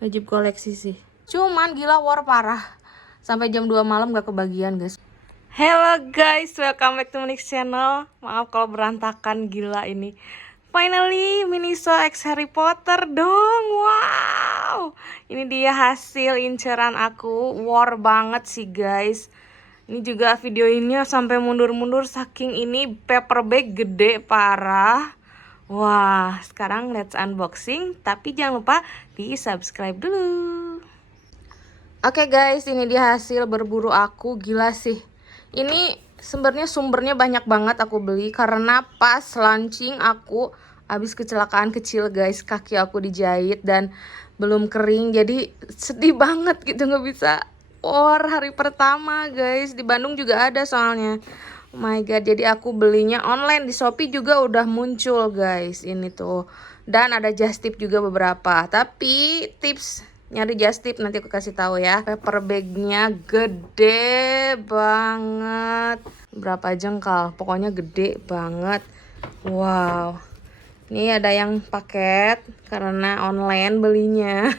Wajib koleksi sih. Cuman gila war parah. Sampai jam 2 malam gak kebagian guys. Hello guys, welcome back to Monix channel. Maaf kalau berantakan, gila ini. Finally Miniso X Harry Potter dong. Wow. Ini dia hasil inceran aku. War banget sih guys. Ini juga video ini sampai mundur-mundur saking ini paper bag gede parah. Wah, sekarang let's unboxing. Tapi jangan lupa di subscribe dulu. Oke guys, ini dia hasil berburu aku. Gila sih. Ini sebenarnya sumbernya banyak banget aku beli. Karena pas launching aku habis kecelakaan kecil guys. Kaki aku dijahit dan belum kering. Jadi sedih banget gitu, nggak bisa hari pertama guys. Di Bandung juga ada soalnya. Oh my god, jadi aku belinya online. Di Shopee juga udah muncul guys ini tuh. Dan ada just tip juga beberapa. Tapi tips nyari just tip nanti aku kasih tahu ya. Paper bagnya gede banget. Berapa jengkal? Pokoknya gede banget. Wow. Ini ada yang paket karena online belinya.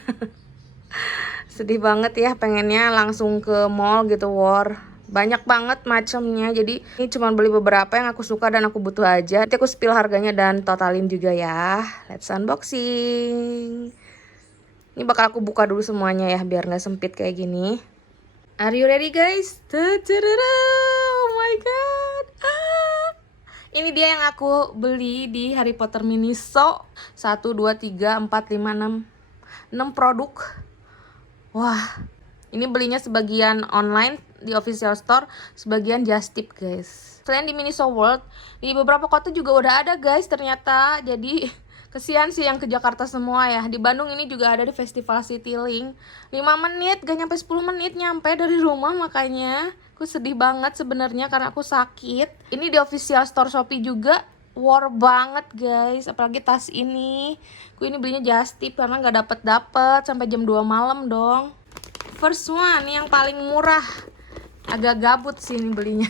Sedih banget ya, pengennya langsung ke mall gitu war. Banyak banget macamnya, jadi ini cuma beli beberapa yang aku suka dan aku butuh aja. Nanti aku spill harganya dan totalin juga ya. Let's unboxing. Ini bakal aku buka dulu semuanya ya, biar nggak sempit kayak gini. Are you ready guys? Oh my god. Ini dia yang aku beli di Harry Potter Miniso. 1, 2, 3, 4, 5, 6 produk. Wah, ini belinya sebagian online di official store, sebagian just tip guys. Selain di Miniso World, di beberapa kota juga udah ada guys ternyata. Jadi kesian sih yang ke Jakarta semua ya. Di Bandung ini juga ada di Festival Citylink. 5 menit, gak nyampe 10 menit nyampe dari rumah, makanya aku sedih banget sebenarnya karena aku sakit. Ini di official store Shopee juga. War banget guys, apalagi tas ini. Aku ini belinya just tip karena nggak dapet sampai jam 2 malam dong. First one yang paling murah. Agak gabut sih ini belinya.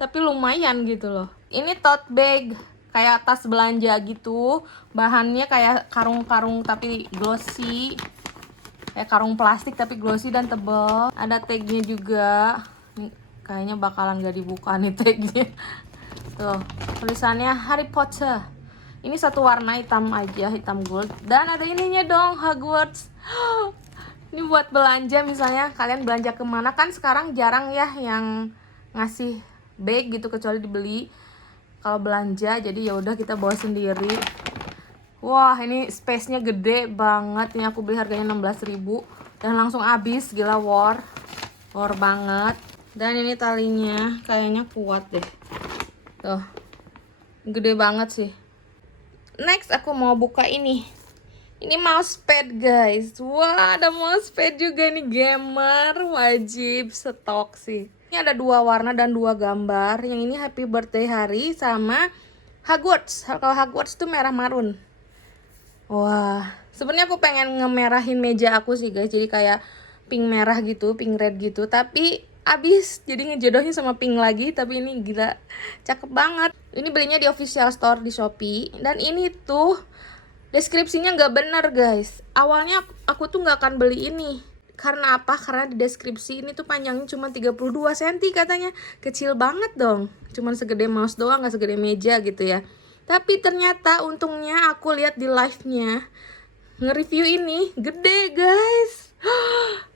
Tapi lumayan gitu loh. Ini tote bag, kayak tas belanja gitu. Bahannya kayak karung-karung tapi glossy. Kayak karung plastik tapi glossy dan tebal. Ada tagnya juga. Nih kayaknya bakalan gak dibuka nih tagnya. Tuh, tulisannya Harry Potter. Ini satu warna hitam aja, hitam gold. Dan ada ininya dong, Hogwarts. Ini buat belanja misalnya kalian belanja kemana, kan sekarang jarang ya yang ngasih bag gitu kecuali dibeli. Kalau belanja jadi ya udah kita bawa sendiri. Wah, ini space-nya gede banget. Ini aku beli harganya 16.000 dan langsung habis, gila war banget. Dan ini talinya kayaknya kuat deh. Tuh, gede banget sih. Next aku mau buka ini. Ini mousepad guys. Wah, ada mousepad juga nih, gamer. Wajib stok sih. Ini ada 2 warna dan 2 gambar. Yang ini Happy Birthday Harry sama Hogwarts. Kalau Hogwarts tuh merah marun. Wah, sebenarnya aku pengen ngemerahin meja aku sih guys. Jadi kayak pink merah gitu, pink red gitu. Tapi abis, jadi ngejodohnya sama pink lagi. Tapi ini gila, cakep banget. Ini belinya di official store di Shopee. Dan ini tuh deskripsinya nggak bener guys. Awalnya aku tuh nggak akan beli ini. Karena apa? Karena di deskripsi ini tuh panjangnya cuma 32 cm katanya. Kecil banget dong. Cuman segede mouse doang, nggak segede meja gitu ya. Tapi ternyata untungnya aku lihat di live-nya nge-review ini gede guys.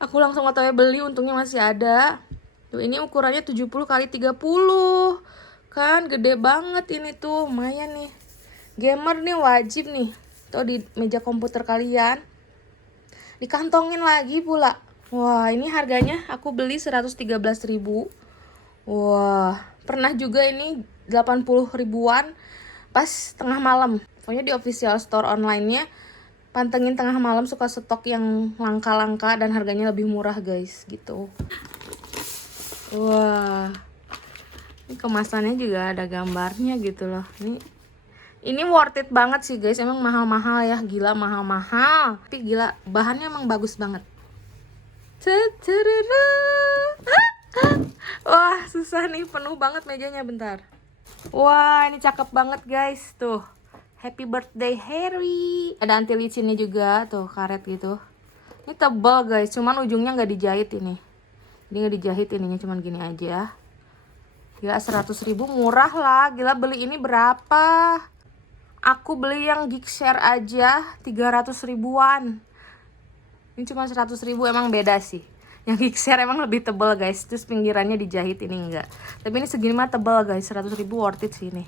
Aku langsung otw beli, untungnya masih ada. Tuh, ini ukurannya 70 x 30. Kan gede banget ini tuh, lumayan nih. Gamer nih wajib nih. Tuh di meja komputer kalian. Dikantongin lagi pula. Wah, ini harganya aku beli 113.000. Wah, pernah juga ini 80 ribuan pas tengah malam. Pokoknya di official store online-nya pantengin tengah malam suka stok yang langka-langka dan harganya lebih murah guys gitu. Wah, ini kemasannya juga ada gambarnya gitu loh. Ini worth it banget sih guys. Emang mahal-mahal ya, gila mahal-mahal. Tapi gila bahannya emang bagus banget. Wah, susah nih, penuh banget mejanya, bentar. Wah, ini cakep banget guys. Tuh, Happy Birthday Harry. Ada anti licinnya juga, tuh karet gitu. Ini tebal guys, cuman ujungnya nggak dijahit ini. Ini nggak dijahit, ininya cuman gini aja. Gila 100.000 murah lah. Gila beli ini berapa? Aku beli yang Geekshare aja 300 ribuan. Ini cuma 100.000, emang beda sih. Yang Geekshare emang lebih tebal guys. Terus pinggirannya dijahit, ini enggak. Tapi ini segini mah tebal guys, 100.000 worth it sih ini.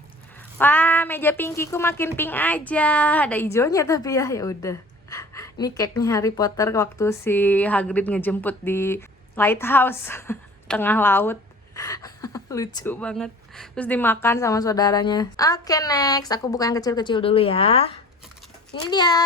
Wah, meja pinkiku makin pink aja. Ada hijaunya tapi ya udah. Ini cake-nya Harry Potter waktu si Hagrid ngejemput di lighthouse tengah laut. Lucu banget. Terus dimakan sama saudaranya. Oke, next aku buka yang kecil-kecil dulu ya. Ini dia,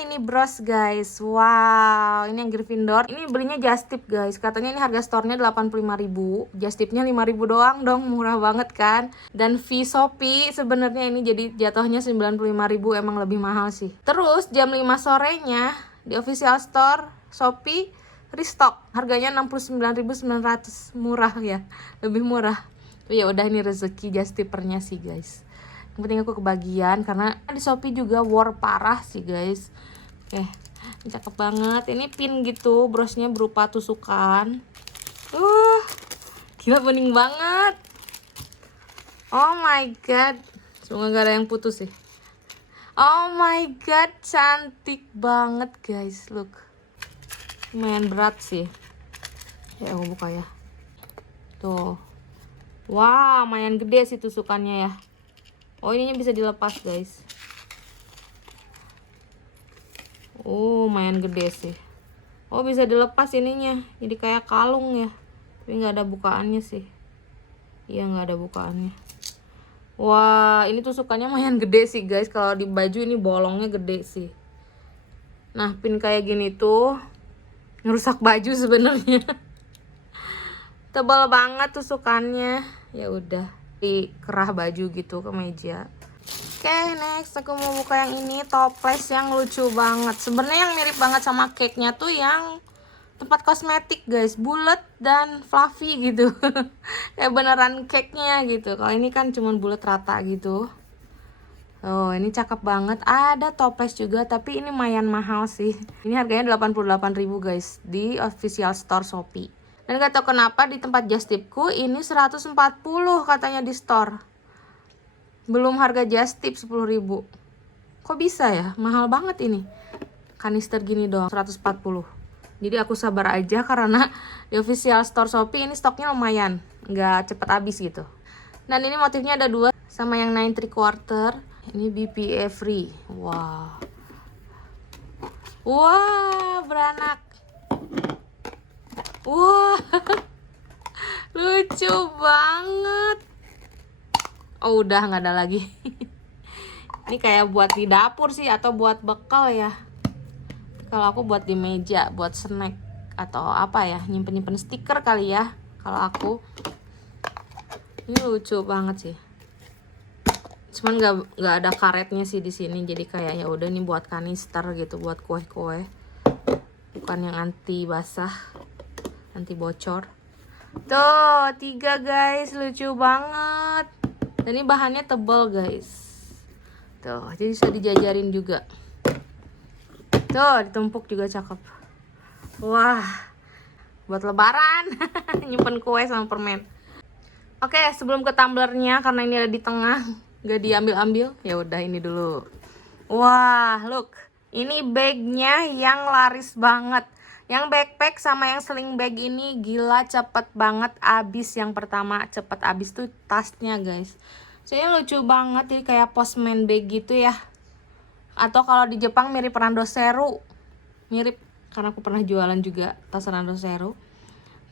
ini bros guys. Wow, ini yang Gryffindor. Ini belinya just tip guys. Katanya ini harga store-nya 85.000. Just tipnya 5.000 doang dong, murah banget kan. Dan fee Shopee sebenarnya ini jadi jatuhnya 95.000, emang lebih mahal sih. Terus jam 5 sorenya di official store Shopee restock. Harganya 69.900, murah ya. Lebih murah. Ya udah, ini rezeki just tipernya sih guys. Yang penting aku kebagian karena di Shopee juga war parah sih guys. Oke, ini cakep banget. Ini pin gitu, brosnya berupa tusukan. Gila bening banget. Oh my god. Semoga gak ada yang putus sih. Oh my god, cantik banget guys. Look. Lumayan berat sih. Ya aku buka ya. Tuh. Wah, lumayan gede sih tusukannya ya. Oh, ininya bisa dilepas guys. Oh, lumayan gede sih. Oh, bisa dilepas ininya. Jadi kayak kalung ya. Tapi nggak ada bukaannya sih. Iya, nggak ada bukaannya. Wah, ini tusukannya lumayan gede sih guys. Kalau di baju ini bolongnya gede sih. Nah, pin kayak gini tuh ngerusak baju sebenarnya. Tebal banget tusukannya. Ya udah, dikerah baju gitu ke meja. Oke, next aku mau buka yang ini, toples yang lucu banget. Sebenarnya yang mirip banget sama cake-nya tuh yang tempat kosmetik guys, bulat dan fluffy gitu. Kayak beneran cake-nya gitu. Kalau ini kan cuma bulat rata gitu. Oh, ini cakep banget. Ada toples juga, tapi ini lumayan mahal sih. Ini harganya 88.000 guys di official store Shopee. Dan gak tau kenapa di tempat just tipku ini 140 katanya di store. Belum harga just tip 10.000. Kok bisa ya? Mahal banget ini. Kanister gini doang 140. Jadi aku sabar aja karena di official store Shopee ini stoknya lumayan, nggak cepet habis gitu. Dan ini motifnya ada dua, sama yang 9 3/4. Ini BPA free. Wow. Wah, beranak. Wah. Lucu banget. Oh, udah nggak ada lagi. Ini kayak buat di dapur sih atau buat bekal ya. Kalau aku buat di meja, buat snack atau apa ya, nyimpen-nyimpen stiker kali ya. Kalau aku, ini lucu banget sih. Cuman nggak ada karetnya sih di sini, jadi kayak ya udah nih buat kanister gitu, buat kue-kue. Bukan yang anti basah, anti bocor. Tuh 3 guys, lucu banget. Dan ini bahannya tebal guys. Tuh, jadi bisa dijajarin juga. Tuh, ditumpuk juga cakep. Wah, buat lebaran. Nyimpen kue sama permen. Oke, sebelum ke tumblernya, karena ini ada di tengah, gak diambil-ambil, ya udah ini dulu. Wah, look, ini bagnya yang laris banget. Yang backpack sama yang sling bag ini gila cepet banget abis. Yang pertama cepet abis tuh tasnya guys. Soalnya lucu banget, jadi kayak postman bag gitu ya. Atau kalau di Jepang mirip Randoseru. Mirip, karena aku pernah jualan juga tas Randoseru.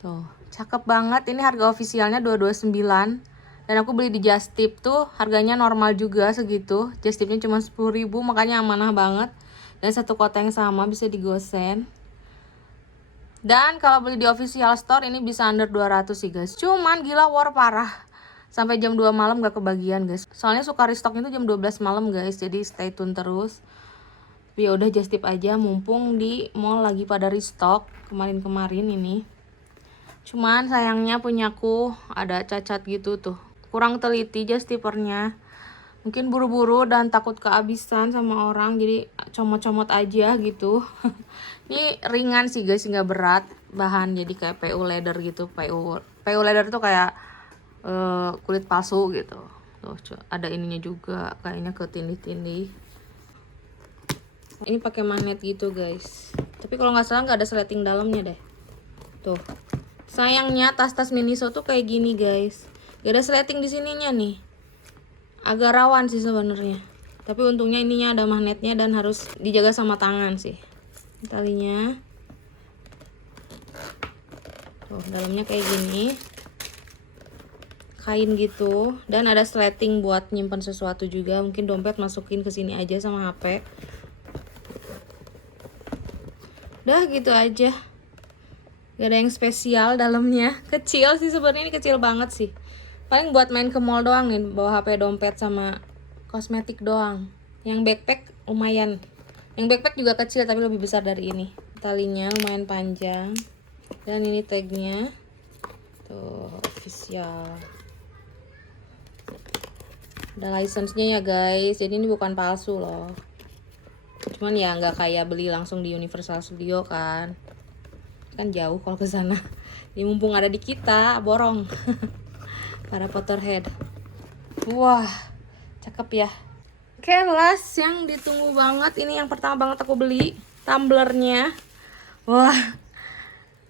Tuh, cakep banget. Ini harga ofisialnya 229. Dan aku beli di Just Tip tuh harganya normal juga segitu. Just Tipnya cuma 10.000, makanya amanah banget. Dan satu kota yang sama bisa digosen. Dan kalau beli di official store ini bisa under 200 sih guys. Cuman gila war parah. Sampai jam 2 malam gak kebagian guys. Soalnya suka restocknya tuh jam 12 malam guys. Jadi stay tune terus. Tapi ya udah Just Tip aja, mumpung di mall lagi pada restock kemarin-kemarin ini. Cuman sayangnya punyaku ada cacat gitu tuh. Kurang teliti Just Tippernya. Mungkin buru-buru dan takut kehabisan sama orang, jadi comot-comot aja gitu. Ini ringan sih guys, nggak berat bahan, jadi kayak PU leather gitu. PU leather tuh kayak kulit palsu gitu. Tuh ada ininya juga, kayaknya ke tindih-tindih. Ini pakai magnet gitu guys. Tapi kalau nggak salah nggak ada sleting dalamnya deh. Tuh. Sayangnya tas-tas Miniso tuh kayak gini guys. Gak ada sleting di sininya nih. Agak rawan sih sebenarnya. Tapi untungnya ininya ada magnetnya dan harus dijaga sama tangan sih. Talinya. Tuh, dalamnya kayak gini. Kain gitu dan ada sleting buat nyimpan sesuatu juga. Mungkin dompet masukin ke sini aja sama HP. Udah gitu aja. Gak ada yang spesial dalamnya. Kecil sih sebenarnya, ini kecil banget sih. Paling buat main ke mall doang nih, bawa HP, dompet sama kosmetik doang. Yang backpack lumayan. Yang backpack juga kecil tapi lebih besar dari ini. Talinya lumayan panjang. Dan ini tagnya. Tuh, official. Ada license-nya ya guys. Jadi ini bukan palsu loh. Cuman ya nggak kayak beli langsung di Universal Studio kan. Kan jauh kalau ke sana. Ini mumpung ada di kita, borong. Para Potterhead. Wah, cakep ya. Oke, last yang ditunggu banget. Ini yang pertama banget aku beli, tumblernya. Wah,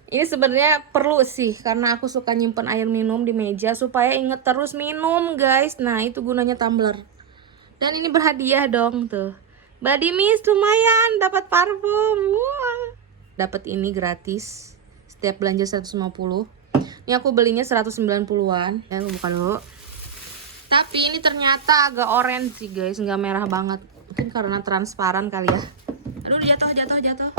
ini sebenarnya perlu sih karena aku suka nyimpen air minum di meja supaya inget terus minum guys. Nah itu gunanya tumbler. Dan ini berhadiah dong tuh. Body mist lumayan, dapat parfum. Wah. Dapat ini gratis. Setiap belanja 150. Ini aku belinya 190-an. Dan buka dulu. Tapi ini ternyata agak orange sih guys, nggak merah banget. Mungkin karena transparan kali ya. Aduh, jatuh.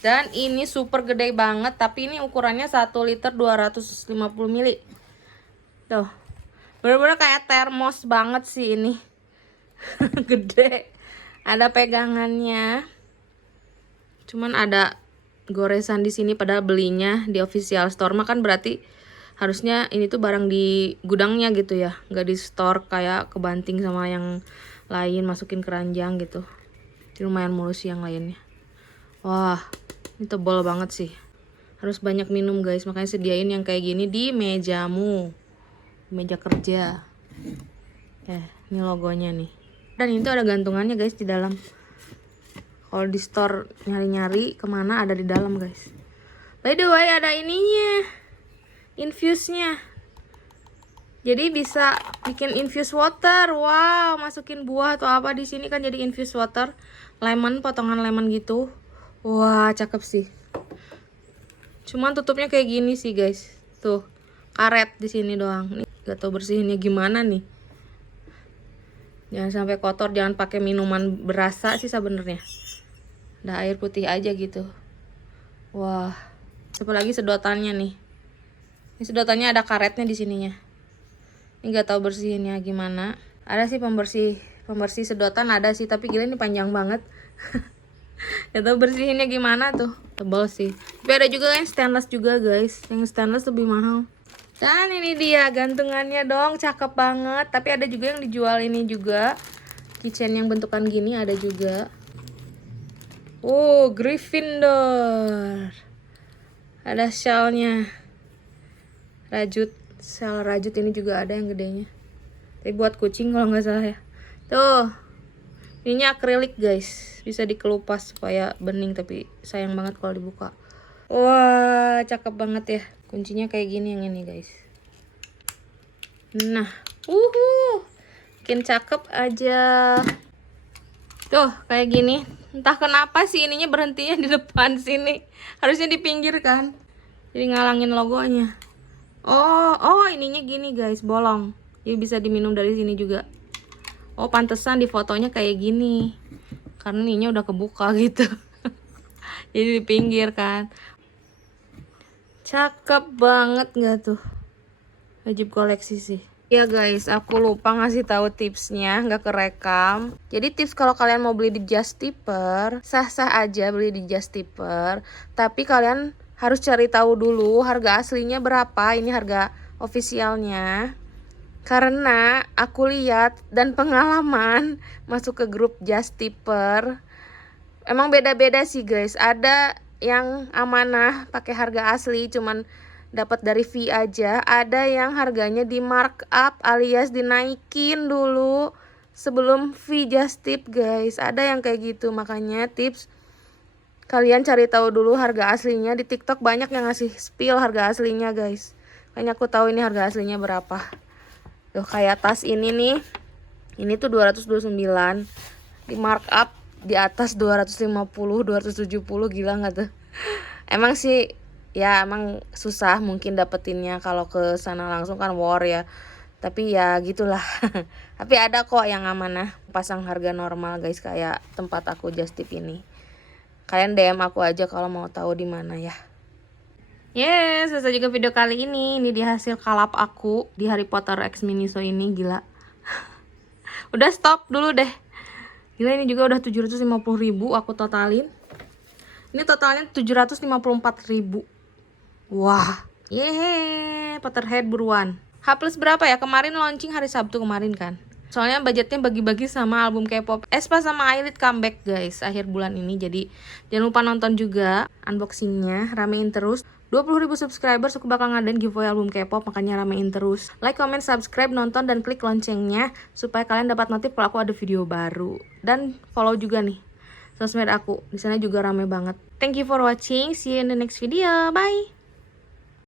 Dan ini super gede banget, tapi ini ukurannya 1 liter 250 ml. Tuh. Bener-bener kayak termos banget sih ini. Gede. Ada pegangannya. Cuman ada goresan di sini, padahal belinya di official store mah kan berarti harusnya ini tuh barang di gudangnya gitu ya, nggak di store kayak kebanting sama yang lain masukin keranjang gitu. Ini lumayan mulus yang lainnya. Wah, ini tebal banget sih. Harus banyak minum guys, makanya sediain yang kayak gini di mejamu, meja kerja. Ini logonya nih. Dan itu ada gantungannya guys di dalam. Kalau di store nyari-nyari kemana ada di dalam guys. By the way ada ininya, infuse-nya. Jadi bisa bikin infuse water. Wow, masukin buah atau apa di sini kan jadi infuse water. Lemon, potongan lemon gitu. Wah, cakep sih. Cuman tutupnya kayak gini sih guys. Tuh, karet di sini doang. Nih, gak tau bersihinnya gimana nih. Jangan sampai kotor, jangan pakai minuman berasa sih sebenarnya. Ada air putih aja gitu. Wah, apalagi sedotannya nih. Ini sedotannya ada karetnya di sininya. Ini nggak tahu bersihinnya gimana. Ada sih pembersih sedotan ada sih, tapi gila ini panjang banget. Gak tahu bersihinnya gimana tuh. Tebal sih. Tapi ada juga yang stainless juga guys. Yang stainless lebih mahal. Dan ini dia gantungannya dong, cakep banget. Tapi ada juga yang dijual ini juga. Keychain yang bentukan gini ada juga. Oh, Gryffindor. Ada shellnya. Rajut, shell rajut ini juga ada yang gedenya. Tapi buat kucing kalau nggak salah ya. Tuh, ini akrilik guys. Bisa dikelupas supaya bening, tapi sayang banget kalau dibuka. Wah, cakep banget ya. Kuncinya kayak gini yang ini guys. Nah, makin cakep aja. Tuh, kayak gini. Entah kenapa sih ininya berhentinya di depan sini. Harusnya di pinggir kan. Jadi ngalangin logonya. Oh, ininya gini guys, bolong. Jadi bisa diminum dari sini juga. Oh, pantesan di fotonya kayak gini. Karena ininya udah kebuka gitu. Jadi di pinggir kan. Cakep banget nggak tuh? Wajib koleksi sih. Ya guys, aku lupa ngasih tahu tipsnya, nggak kerekam. Jadi tips kalau kalian mau beli di Just Tipper, sah-sah aja beli di Just Tipper. Tapi kalian harus cari tahu dulu harga aslinya berapa. Ini harga officialnya. Karena aku lihat dan pengalaman masuk ke grup Just Tipper, emang beda-beda sih guys. Ada yang amanah pakai harga asli cuman dapat dari fee aja, ada yang harganya di markup alias dinaikin dulu sebelum fee just tip guys. Ada yang kayak gitu, makanya tips kalian cari tahu dulu harga aslinya. Di TikTok banyak yang ngasih spill harga aslinya guys. Kayaknya aku tahu ini harga aslinya berapa. Tuh kayak tas ini nih. Ini tuh 229, di markup di atas 250, 270, gila nggak tuh? Emang sih ya emang susah mungkin dapetinnya kalau ke sana langsung kan war ya. Tapi ya gitulah. Tapi ada kok yang amanah pasang harga normal guys, kayak tempat aku Just Tip ini. Kalian DM aku aja kalau mau tahu di mana ya. Yes, selesai juga video kali ini. Ini di hasil kalap aku di Harry Potter X Miniso ini, gila. Udah stop dulu deh. Gila, ini juga udah 750.000 aku totalin. Ini totalnya 754.000. Wah, yeay, Potterhead buruan. H plus berapa ya? Kemarin launching hari Sabtu kemarin kan. Soalnya budgetnya bagi-bagi sama album K-pop aespa sama I-Lead comeback guys akhir bulan ini. Jadi jangan lupa nonton juga unboxingnya, ramein terus. 20.000 subscribers aku bakal ngadain giveaway album K-pop, makanya ramein terus. Like, comment, subscribe, nonton, dan klik loncengnya supaya kalian dapat notif kalau aku ada video baru. Dan follow juga nih sosmed aku, di sana juga rame banget. Thank you for watching, see you in the next video, bye.